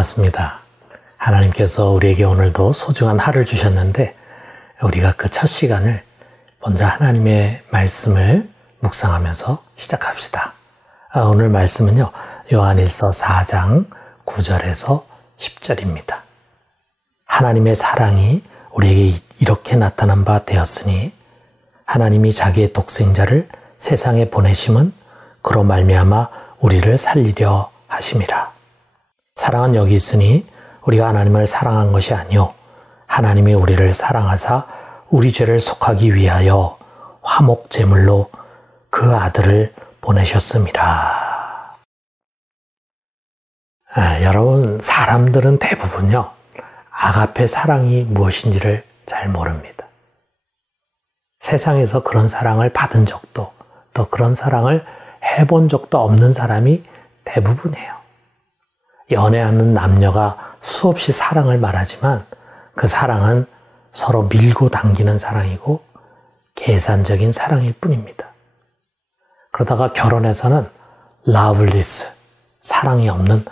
반갑습니다. 하나님께서 우리에게 오늘도 소중한 하루를 주셨는데 우리가 그 첫 시간을 먼저 하나님의 말씀을 묵상하면서 시작합시다. 오늘 말씀은요, 요한일서 4장 9절에서 10절입니다. 하나님의 사랑이 우리에게 이렇게 나타난 바 되었으니 하나님이 자기의 독생자를 세상에 보내심은 그로 말미암아 우리를 살리려 하심이라. 사랑은 여기 있으니 우리가 하나님을 사랑한 것이 아니요 하나님이 우리를 사랑하사 우리 죄를 속하기 위하여 화목 제물로 그 아들을 보내셨음이라. 여러분, 사람들은 대부분요, 아가페 사랑이 무엇인지를 잘 모릅니다. 세상에서 그런 사랑을 받은 적도 또 그런 사랑을 해본 적도 없는 사람이 대부분이에요. 연애하는 남녀가 수없이 사랑을 말하지만 그 사랑은 서로 밀고 당기는 사랑이고 계산적인 사랑일 뿐입니다. 그러다가 결혼해서는 러블리스, 사랑이 없는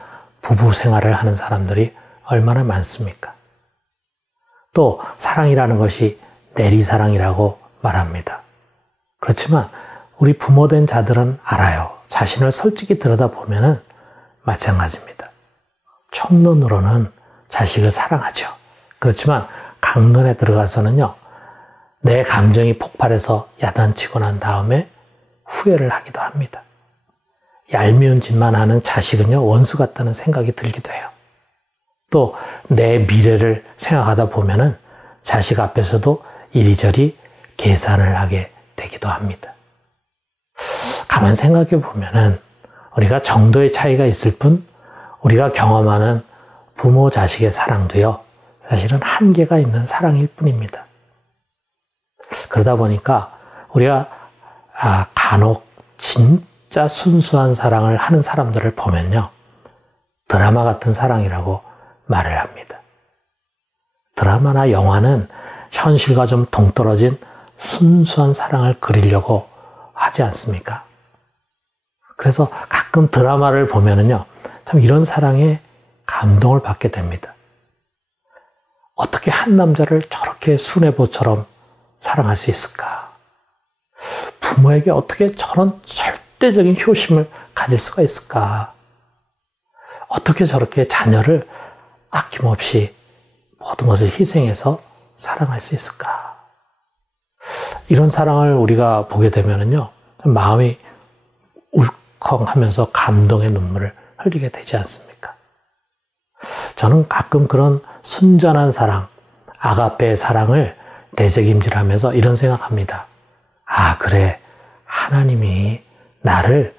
부부 생활을 하는 사람들이 얼마나 많습니까? 또 사랑이라는 것이 내리사랑이라고 말합니다. 그렇지만 우리 부모된 자들은 알아요. 자신을 솔직히 들여다보면 마찬가지입니다. 촉눈으로는 자식을 사랑하죠. 그렇지만 강론에 들어가서는요, 내 감정이 폭발해서 야단치고 난 다음에 후회를 하기도 합니다. 얄미운 짓만 하는 자식은요, 원수 같다는 생각이 들기도 해요. 또 내 미래를 생각하다 보면은 자식 앞에서도 이리저리 계산을 하게 되기도 합니다. 가만 생각해 보면은 우리가 정도의 차이가 있을 뿐 우리가 경험하는 부모 자식의 사랑도요, 사실은 한계가 있는 사랑일 뿐입니다. 그러다 보니까 우리가 간혹 진짜 순수한 사랑을 하는 사람들을 보면요, 드라마 같은 사랑이라고 말을 합니다. 드라마나 영화는 현실과 좀 동떨어진 순수한 사랑을 그리려고 하지 않습니까? 그래서 가끔 드라마를 보면은요, 참 이런 사랑에 감동을 받게 됩니다. 어떻게 한 남자를 저렇게 수뇌보처럼 사랑할 수 있을까? 부모에게 어떻게 저런 절대적인 효심을 가질 수가 있을까? 어떻게 저렇게 자녀를 아낌없이 모든 것을 희생해서 사랑할 수 있을까? 이런 사랑을 우리가 보게 되면은요, 마음이 울컥하면서 감동의 눈물을 흘리게 되지 않습니까? 저는 가끔 그런 순전한 사랑, 아가페의 사랑을 되새김질하면서 이런 생각합니다. 아, 그래, 하나님이 나를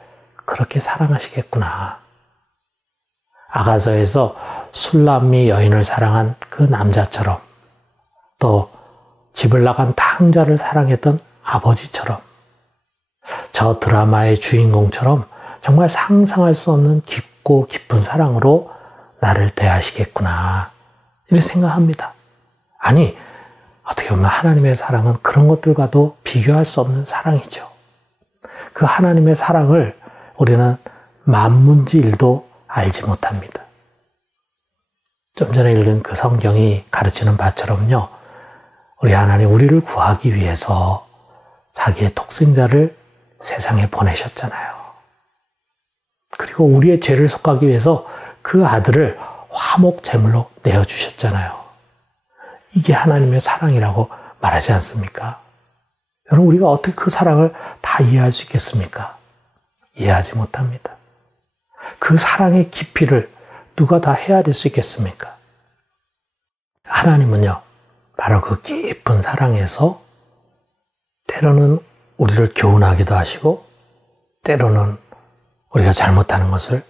그렇게 사랑하시겠구나. 아가서에서 술람미 여인을 사랑한 그 남자처럼, 또 집을 나간 탕자를 사랑했던 아버지처럼, 저 드라마의 주인공처럼 정말 상상할 수 없는 깊고 깊은 사랑으로 나를 대하시겠구나, 이렇게 생각합니다. 아니, 어떻게 보면 하나님의 사랑은 그런 것들과도 비교할 수 없는 사랑이죠. 그 하나님의 사랑을 우리는 만문지일도 알지 못합니다. 좀 전에 읽은 그 성경이 가르치는 바처럼요, 우리 하나님 우리를 구하기 위해서 자기의 독생자를 세상에 보내셨잖아요. 그리고 우리의 죄를 속하기 위해서 그 아들을 화목 제물로 내어주셨잖아요. 이게 하나님의 사랑이라고 말하지 않습니까? 여러분, 우리가 어떻게 그 사랑을 다 이해할 수 있겠습니까? 이해하지 못합니다. 그 사랑의 깊이를 누가 다 헤아릴 수 있겠습니까? 하나님은요, 바로 그 깊은 사랑에서 때로는 우리를 교훈하기도 하시고, 때로는 우리가 잘못하는 것을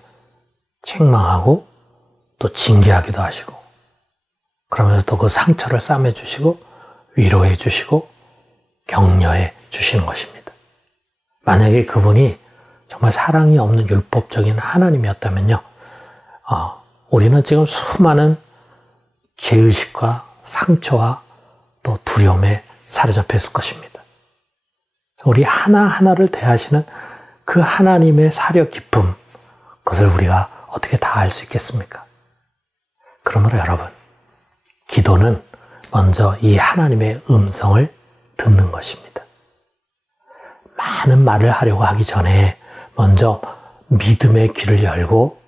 책망하고 또 징계하기도 하시고, 그러면서 또 그 상처를 싸매 주시고 위로해 주시고 격려해 주시는 것입니다. 만약에 그분이 정말 사랑이 없는 율법적인 하나님이었다면요, 우리는 지금 수많은 죄의식과 상처와 또 두려움에 사로잡혔을 것입니다. 우리 하나하나를 대하시는 그 하나님의 사려 깊음, 그것을 우리가 어떻게 다 알 수 있겠습니까? 그러므로 여러분, 기도는 먼저 이 하나님의 음성을 듣는 것입니다. 많은 말을 하려고 하기 전에 먼저 믿음의 귀를 열고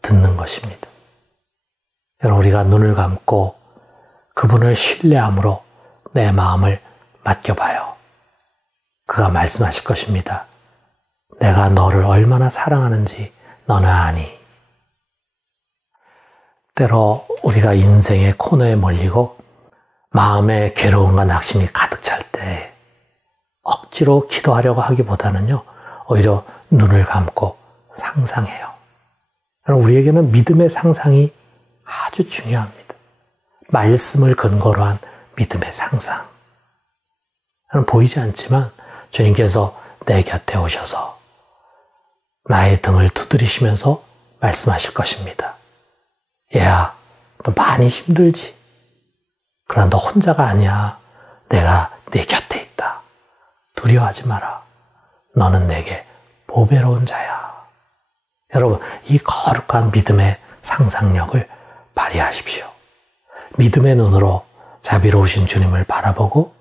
듣는 것입니다. 여러분, 우리가 눈을 감고 그분을 신뢰함으로 내 마음을 맡겨봐요. 그가 말씀하실 것입니다. 내가 너를 얼마나 사랑하는지 너는 아니. 때로 우리가 인생의 코너에 몰리고 마음에 괴로움과 낙심이 가득 찰 때 억지로 기도하려고 하기보다는요, 오히려 눈을 감고 상상해요. 여러분, 우리에게는 믿음의 상상이 아주 중요합니다. 말씀을 근거로 한 믿음의 상상. 여러분, 보이지 않지만 주님께서 내 곁에 오셔서 나의 등을 두드리시면서 말씀하실 것입니다. 얘야, 너 많이 힘들지? 그러나 너 혼자가 아니야. 내가 네 곁에 있다. 두려워하지 마라. 너는 내게 보배로운 자야. 여러분, 이 거룩한 믿음의 상상력을 발휘하십시오. 믿음의 눈으로 자비로우신 주님을 바라보고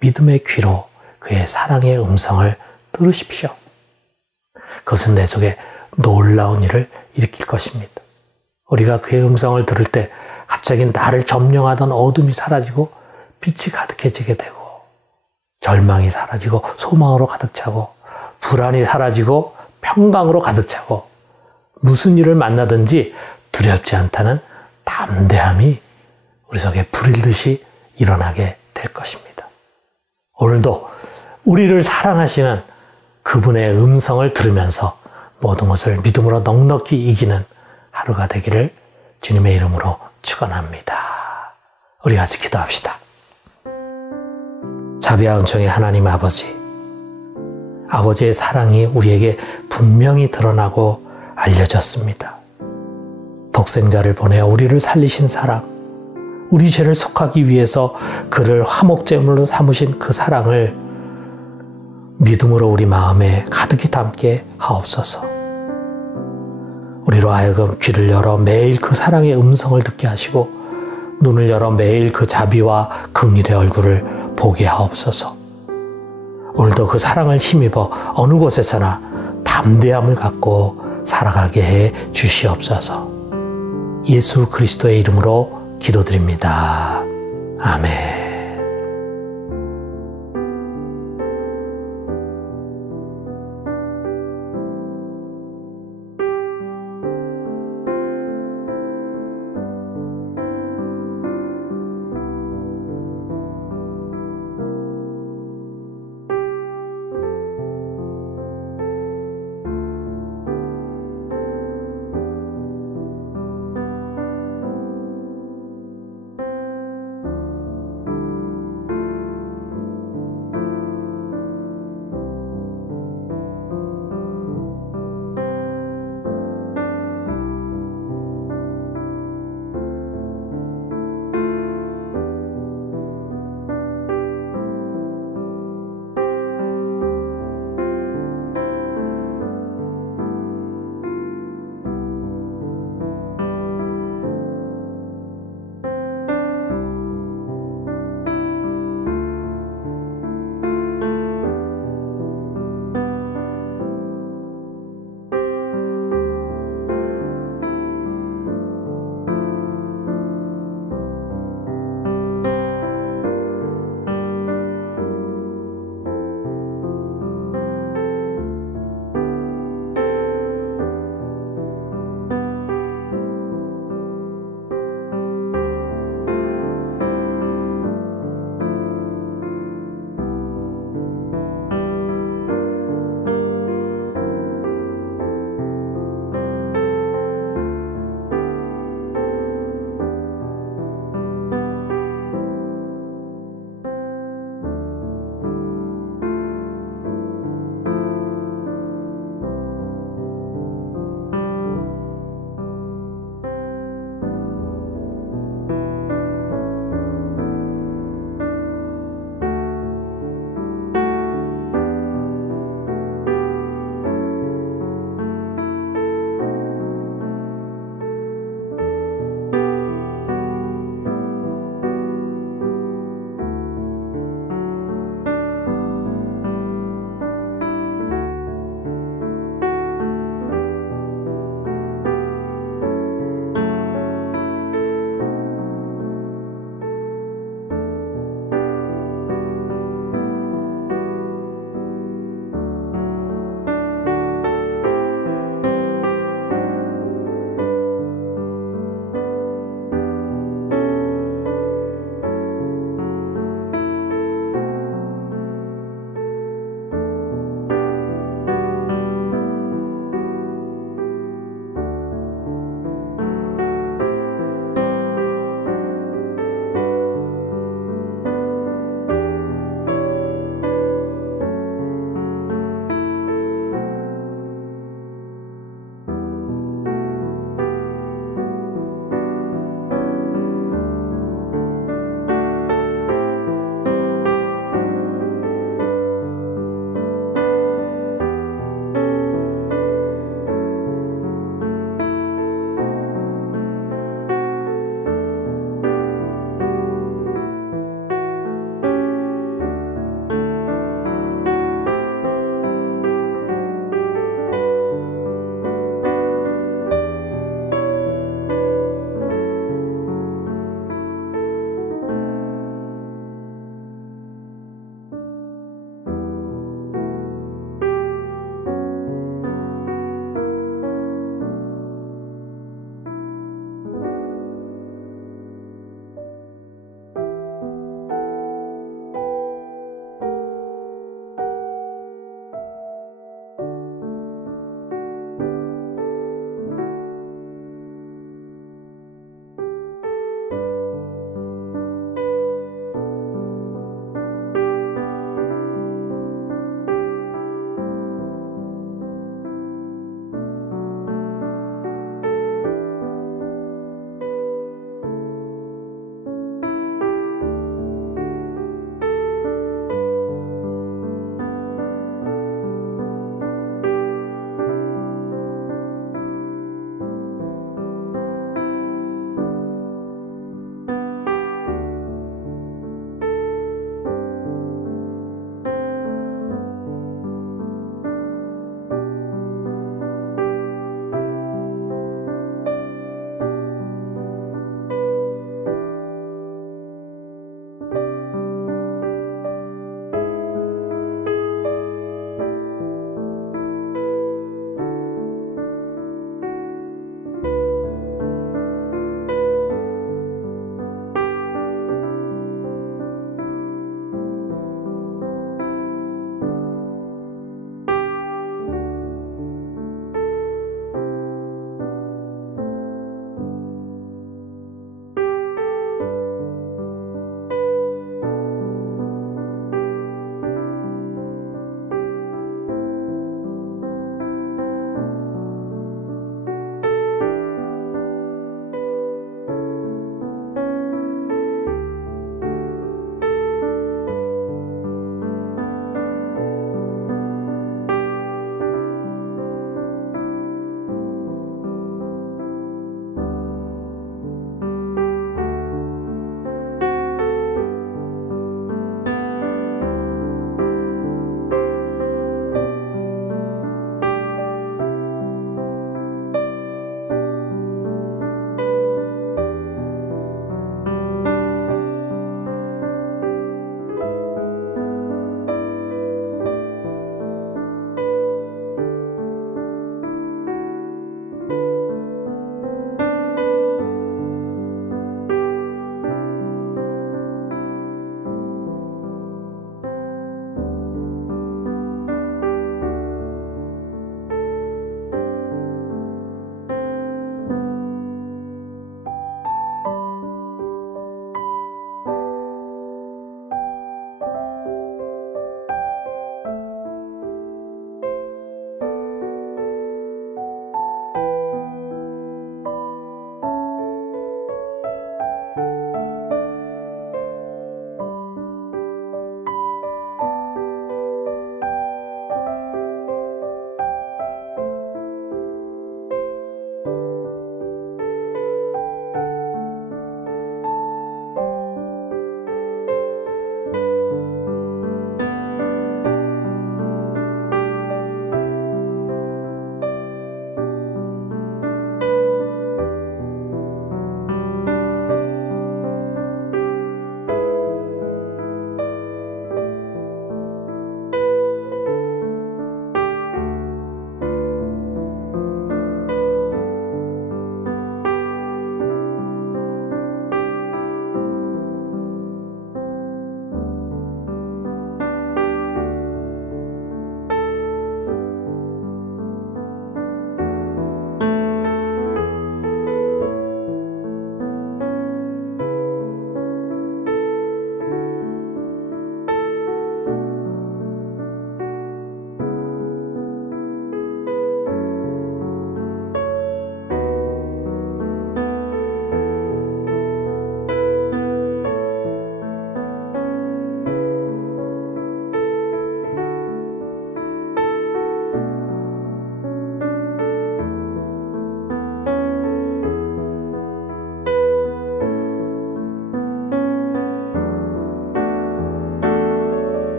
믿음의 귀로 그의 사랑의 음성을 들으십시오. 그것은 내 속에 놀라운 일을 일으킬 것입니다. 우리가 그의 음성을 들을 때 갑자기 나를 점령하던 어둠이 사라지고 빛이 가득해지게 되고, 절망이 사라지고 소망으로 가득 차고, 불안이 사라지고 평강으로 가득 차고, 무슨 일을 만나든지 두렵지 않다는 담대함이 우리 속에 불일듯이 일어나게 될 것입니다. 오늘도 우리를 사랑하시는 그분의 음성을 들으면서 모든 것을 믿음으로 넉넉히 이기는 하루가 되기를 주님의 이름으로 축원합니다. 우리 같이 기도합시다. 자비와 은총의 하나님 아버지, 아버지의 사랑이 우리에게 분명히 드러나고 알려졌습니다. 독생자를 보내어 우리를 살리신 사랑, 우리 죄를 속하기 위해서 그를 화목제물로 삼으신 그 사랑을 믿음으로 우리 마음에 가득히 담게 하옵소서. 우리로 하여금 귀를 열어 매일 그 사랑의 음성을 듣게 하시고 눈을 열어 매일 그 자비와 긍휼의 얼굴을 보게 하옵소서. 오늘도 그 사랑을 힘입어 어느 곳에서나 담대함을 갖고 살아가게 해 주시옵소서. 예수 그리스도의 이름으로 기도드립니다. 아멘.